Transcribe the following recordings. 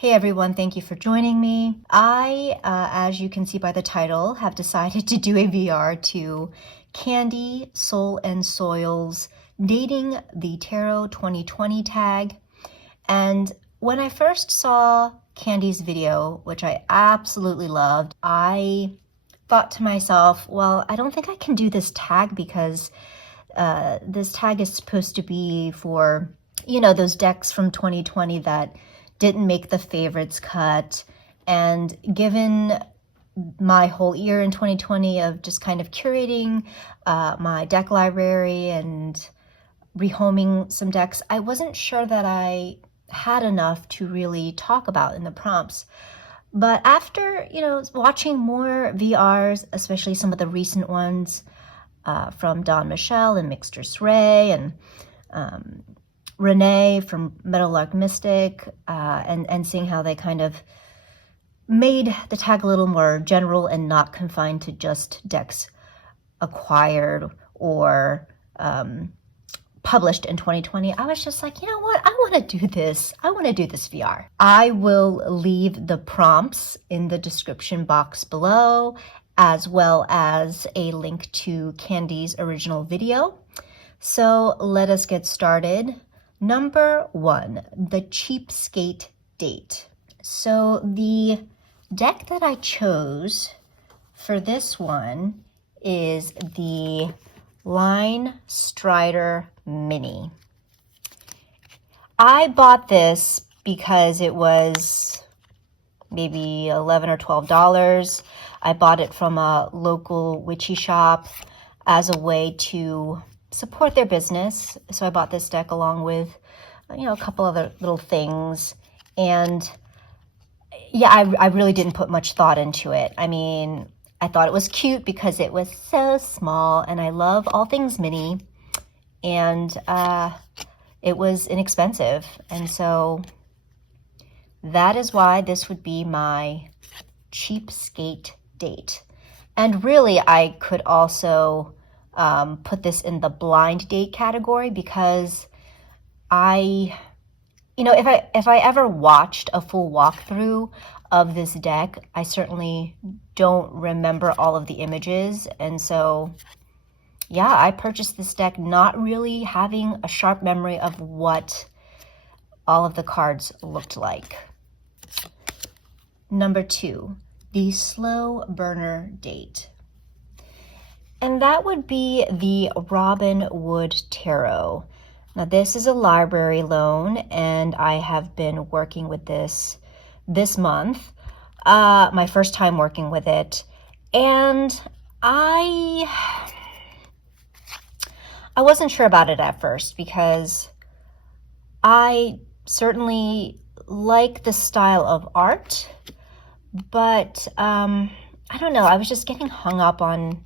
Hey everyone, thank you for joining me. As you can see by the title, have decided to do a VR to Candy, Soul and Soil's Dating the Tarot 2020 tag. And when I first saw Candy's video, which I absolutely loved, I thought to myself, well, I don't think I can do this tag because this tag is supposed to be for, those decks from 2020 that didn't make the favorites cut. And given my whole year in 2020 of just kind of curating my deck library and rehoming some decks, I wasn't sure that I had enough to really talk about in the prompts. But after, watching more VRs, especially some of the recent ones from Don Michelle and Mixtress Ray and Renee from Meadowlark Mystic, and seeing how they kind of made the tag a little more general and not confined to just decks acquired or published in 2020, I was just like, you know what? I want to do this. I want to do this VR. I will leave the prompts in the description box below, as well as a link to Candy's original video. So let us get started. Number 1, the Cheapskate Date. So the deck that I chose for this one is the Line Strider Mini. I bought this because it was maybe $11 or $12. I bought it from a local witchy shop as a way to support their business. So I bought this deck along with, a couple other little things. And yeah, I really didn't put much thought into it. I mean, I thought it was cute because it was so small, and I love all things mini. And it was inexpensive. And so that is why this would be my Cheapskate Date. And really, I could also put this in the blind date category because if I ever watched a full walkthrough of this deck, I certainly don't remember all of the images. And so, yeah, I purchased this deck not really having a sharp memory of what all of the cards looked like. Number 2, the Slow Burner Date. And that would be the Robin Wood Tarot. Now, this is a library loan, and I have been working with this month. My first time working with it. And I wasn't sure about it at first because I certainly like the style of art, but I don't know, I was just getting hung up on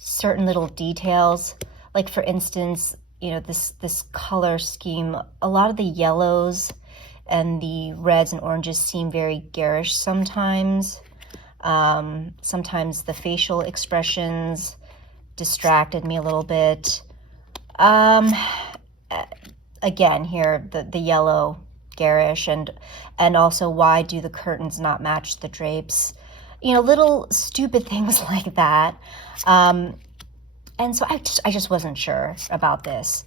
certain little details. Like, for instance, this color scheme, a lot of the yellows and the reds and oranges seem very garish sometimes. Sometimes the facial expressions distracted me a little bit. Again, here, the yellow garish, and also, why do the curtains not match the drapes? Little stupid things like that. And so I just wasn't sure about this.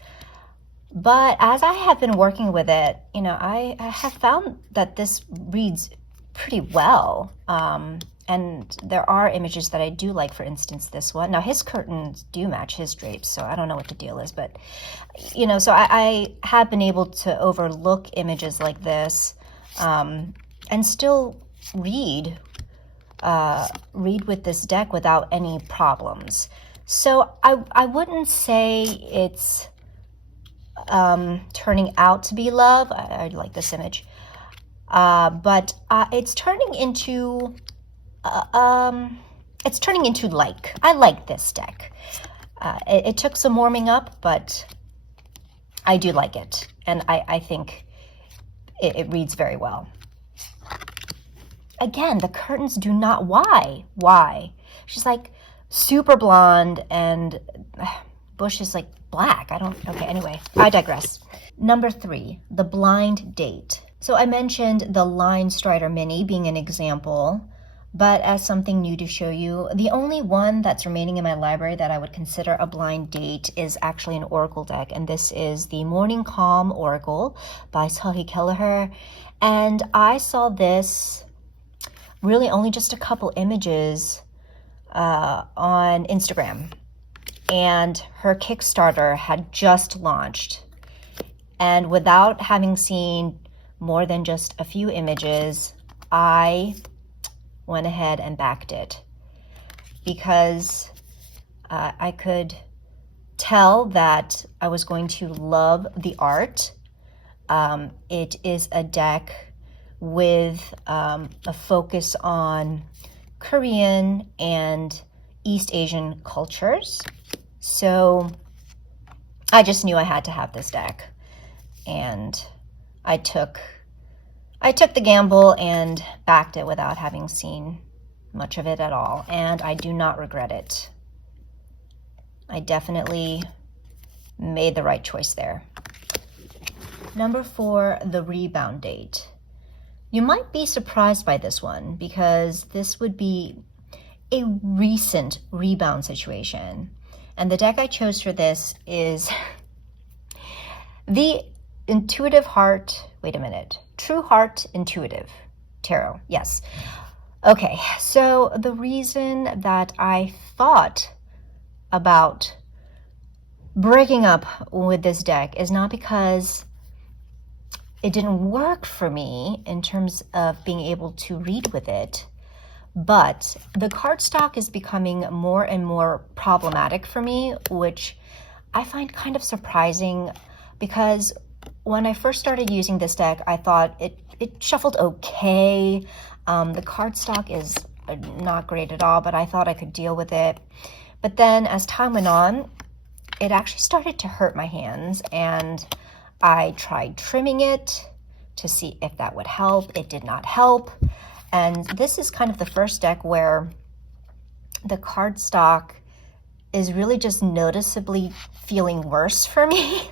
But as I have been working with it, I have found that this reads pretty well. And there are images that I do like, for instance, this one. Now, his curtains do match his drapes, so I don't know what the deal is. But, so I have been able to overlook images like this and still read with this deck without any problems. So I wouldn't say it's turning out to be love. I like this image. But it's turning into like. I like this deck. It took some warming up, but I do like it. And I think it reads very well. Again, the curtains do not, why? She's like super blonde and Bush is like black. Okay, anyway, I digress. Number 3, the Blind Date. So I mentioned the Line Strider Mini being an example, but as something new to show you, the only one that's remaining in my library that I would consider a blind date is actually an Oracle deck, and this is the Morning Calm Oracle by Sahi Kelleher. And I saw this really only just a couple images on Instagram, and her Kickstarter had just launched. And without having seen more than just a few images, I went ahead and backed it because I could tell that I was going to love the art. It is a deck with a focus on Korean and East Asian cultures. So I just knew I had to have this deck. And I took the gamble and backed it without having seen much of it at all, and I do not regret it. I definitely made the right choice there. Number 4, the Rebound Date. You might be surprised by this one because this would be a recent rebound situation. And the deck I chose for this is the Intuitive Heart, True Heart Intuitive Tarot, yes. Okay, so the reason that I thought about breaking up with this deck is not because it didn't work for me in terms of being able to read with it, but the cardstock is becoming more and more problematic for me, which I find kind of surprising because when I first started using this deck, I thought it shuffled okay. The cardstock is not great at all, but I thought I could deal with it. But then as time went on, it actually started to hurt my hands, and I tried trimming it to see if that would help. It did not help. And this is kind of the first deck where the cardstock is really just noticeably feeling worse for me.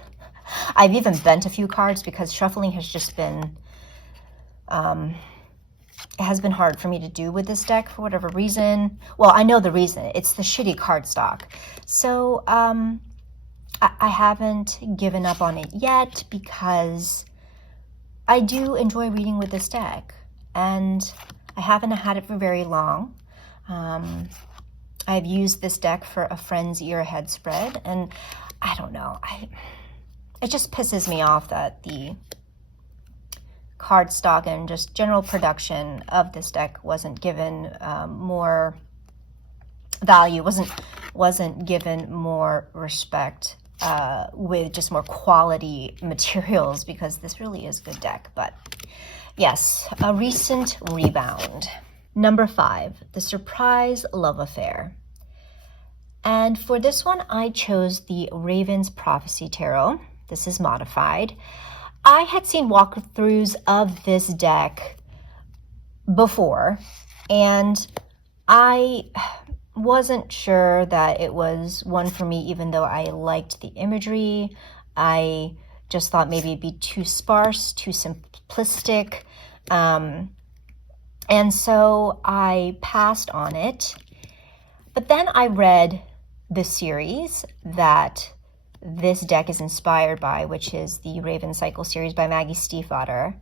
I've even bent a few cards because shuffling has just been, it has been hard for me to do with this deck for whatever reason. Well, I know the reason. It's the shitty cardstock. So I haven't given up on it yet because I do enjoy reading with this deck. And I haven't had it for very long. I've used this deck for a friend's year ahead spread, and I don't know. It just pisses me off that the cardstock and just general production of this deck wasn't given more value, wasn't given more respect with just more quality materials, because this really is a good deck. But yes, a recent rebound. Number 5, the Surprise Love Affair. And for this one, I chose the Raven's Prophecy Tarot. This is modified. I had seen walkthroughs of this deck before, and I wasn't sure that it was one for me, even though I liked the imagery. I just thought maybe it'd be too sparse, too simplistic, and so I passed on it. But then I read the series that this deck is inspired by, which is the Raven Cycle series by Maggie Stiefvater.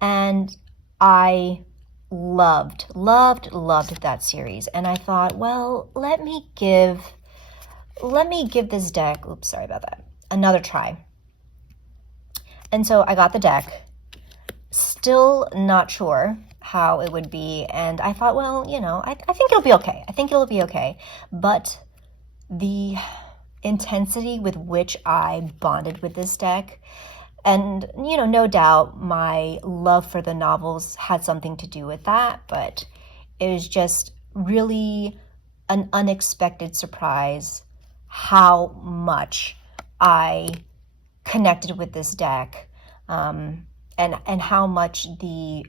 And I loved that series. And I thought, well, let me give this deck, oops, sorry about that, another try. And so I got the deck, still not sure how it would be. And I thought, well, you know, I think it'll be okay. I think it'll be okay. But the intensity with which I bonded with this deck, and, you know, no doubt my love for the novels had something to do with that, but it was just really an unexpected surprise how much I connected with this deck, and how much the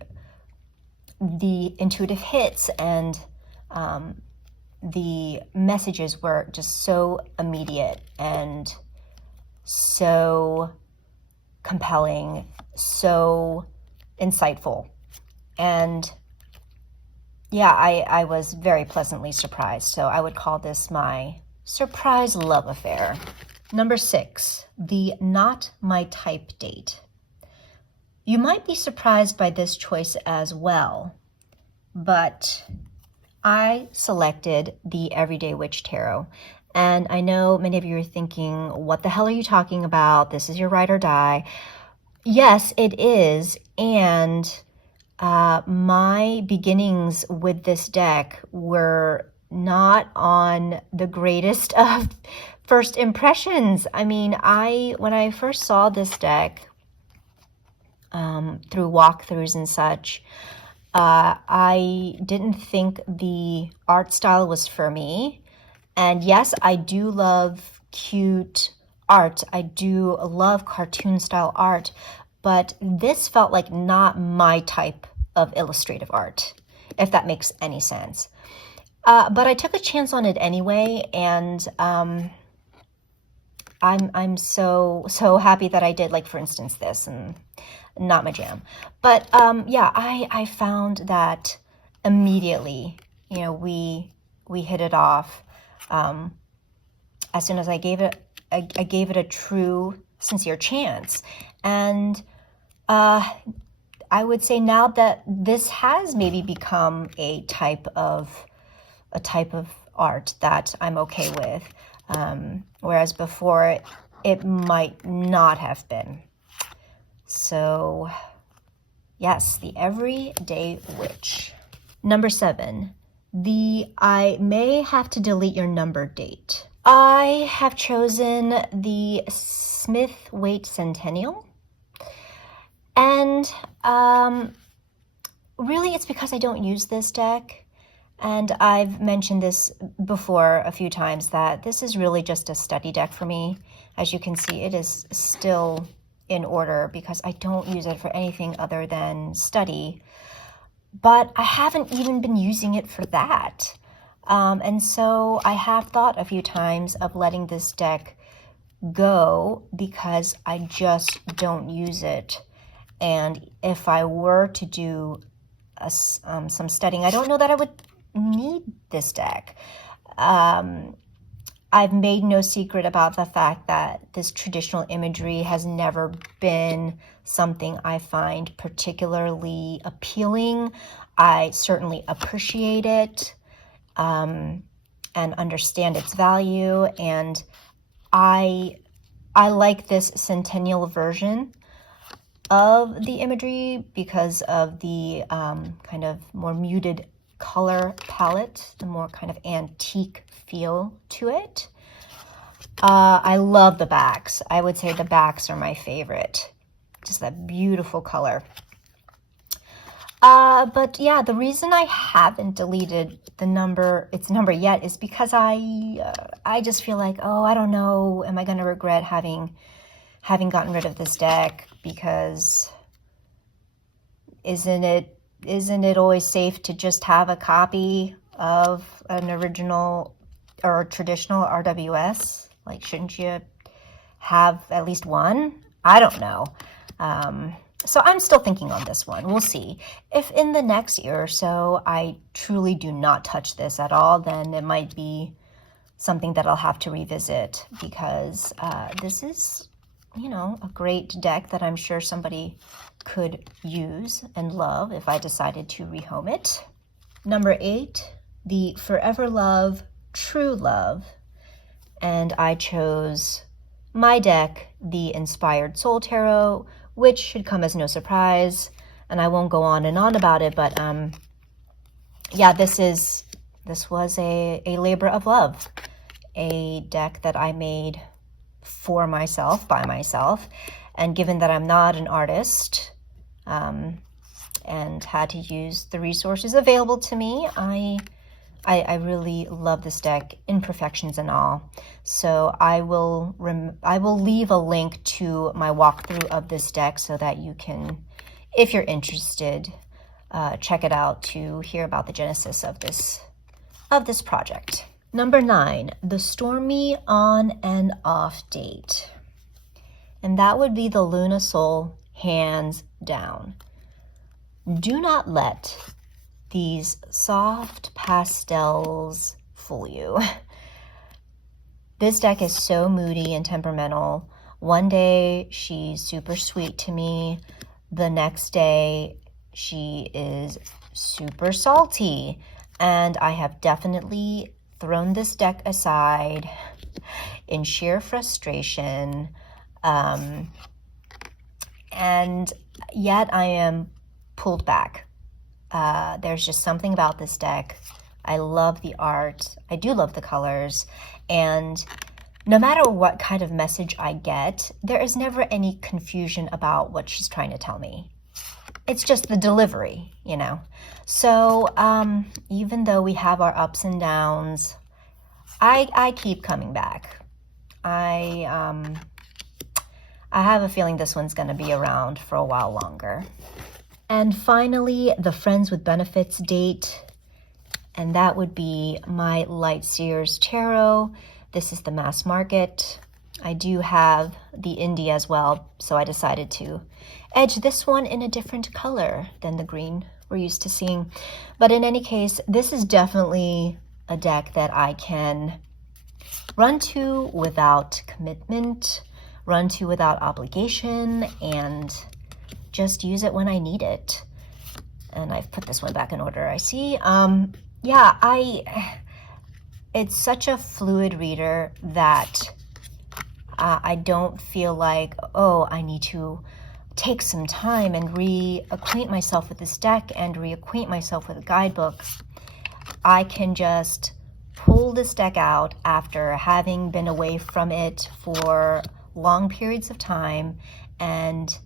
intuitive hits and the messages were just so immediate and so compelling, so insightful. And yeah, I was very pleasantly surprised. So I would call this my surprise love affair. Number 6, the not my type date. You might be surprised by this choice as well, but I selected the Everyday Witch Tarot. And I know many of you are thinking, what the hell are you talking about? This is your ride or die. Yes, it is. And my beginnings with this deck were not on the greatest of first impressions. I mean, when I first saw this deck through walkthroughs and such, I didn't think the art style was for me. And yes, I do love cute art. I do love cartoon style art, but this felt like not my type of illustrative art, if that makes any sense. But I took a chance on it anyway, and I'm so happy that I did. Like, for instance, this, and not my jam. But yeah, I found that immediately, you know, we hit it off. As soon as I gave it a true, sincere chance. And I would say now that this has maybe become a type of art that I'm okay with, whereas before it might not have been. So yes, the Everyday Witch. Number 7, the I may have to delete your number date. I have chosen the Smith-Waite Centennial. And really it's because I don't use this deck. And I've mentioned this before a few times that this is really just a study deck for me. As you can see, it is still in order because I don't use it for anything other than study. But I haven't even been using it for that. And so I have thought a few times of letting this deck go because I just don't use it. And if I were to do some studying, I don't know that I would need this deck. I've made no secret about the fact that this traditional imagery has never been something I find particularly appealing. I certainly appreciate it and understand its value, and I like this centennial version of the imagery because of the kind of more muted color palette, the more kind of antique feel to it. I love the backs. I would say the backs are my favorite. Just that beautiful color. But yeah, the reason I haven't deleted its number yet is because I just feel like, oh, I don't know, am I going to regret having gotten rid of this deck? Because isn't it always safe to just have a copy of an original or traditional RWS? Like, shouldn't you have at least one? I don't know. So I'm still thinking on this one. We'll see. If in the next year or so I truly do not touch this at all, then it might be something that I'll have to revisit, because this is, you know, a great deck that I'm sure somebody could use and love if I decided to rehome it. Number 8, the Forever Love, True Love. And I chose my deck, the Inspired Soul Tarot, which should come as no surprise. And I won't go on and on about it, but yeah, this was a labor of love, a deck that I made for myself, by myself. And given that I'm not an artist and had to use the resources available to me, I really love this deck, imperfections and all. So I will leave a link to my walkthrough of this deck so that you can, if you're interested, check it out to hear about the genesis of this project. Number 9, the Stormy On and Off Date. And that would be the Luna Soul, hands down. Do not let these soft pastels fool you. This deck is so moody and temperamental. One day she's super sweet to me. The next day she is super salty. And I have definitely thrown this deck aside in sheer frustration. And yet I am pulled back. There's just something about this deck. I love the art. I do love the colors. And no matter what kind of message I get, there is never any confusion about what she's trying to tell me. It's just the delivery, you know. So even though we have our ups and downs, I keep coming back. I have a feeling this one's going to be around for a while longer. And finally, the Friends with Benefits date. And that would be my Light Seers Tarot. This is the mass market. I do have the indie as well, so I decided to edge this one in a different color than the green we're used to seeing. But in any case, this is definitely a deck that I can run to without commitment, run to without obligation, and just use it when I need it. And I've put this one back in order, I see. Yeah, it's such a fluid reader that I don't feel like, oh, I need to take some time and reacquaint myself with this deck and reacquaint myself with a guidebook. I can just pull this deck out after having been away from it for long periods of time and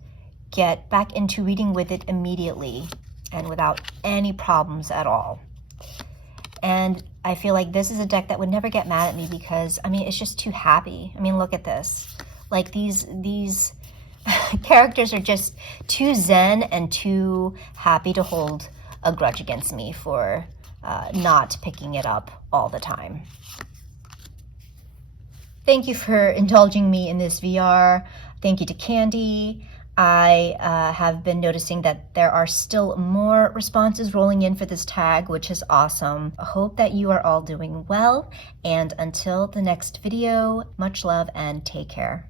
get back into reading with it immediately and without any problems at all. And I feel like this is a deck that would never get mad at me because, I mean, it's just too happy. I mean, look at this. Like these characters are just too zen and too happy to hold a grudge against me for not picking it up all the time. Thank you for indulging me in this VR. Thank you to Candy. I have been noticing that there are still more responses rolling in for this tag, which is awesome. I hope that you are all doing well, and until the next video, much love and take care.